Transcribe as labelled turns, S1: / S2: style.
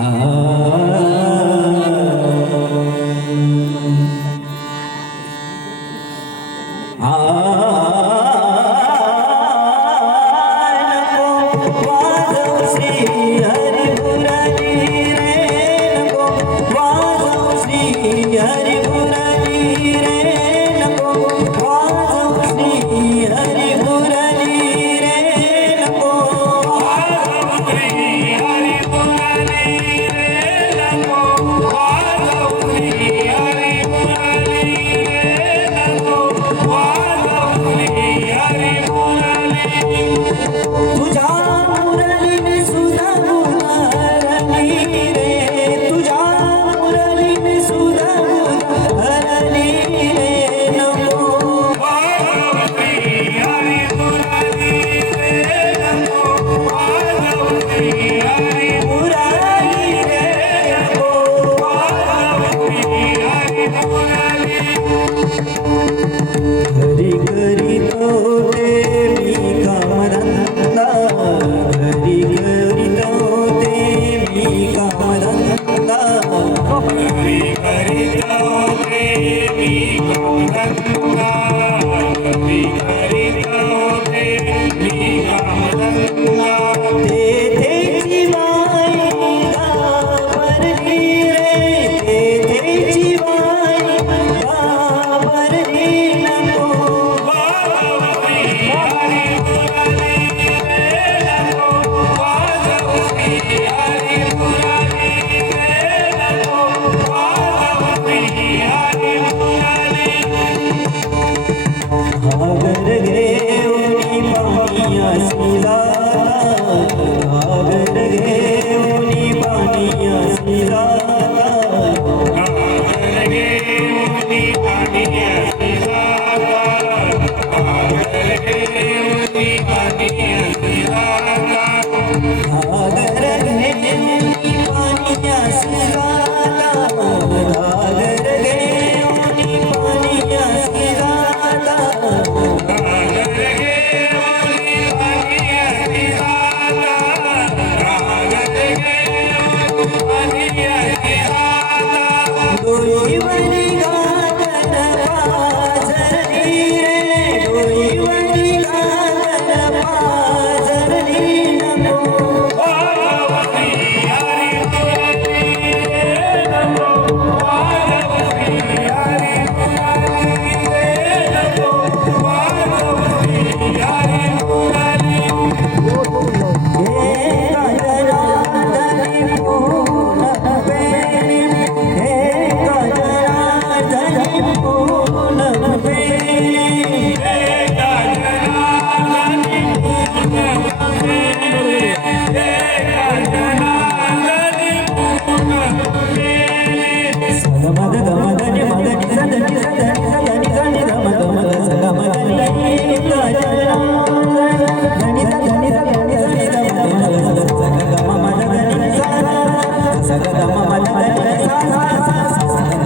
S1: Ah.
S2: Thank you.
S1: Yeah. 我以为你 sa sa sa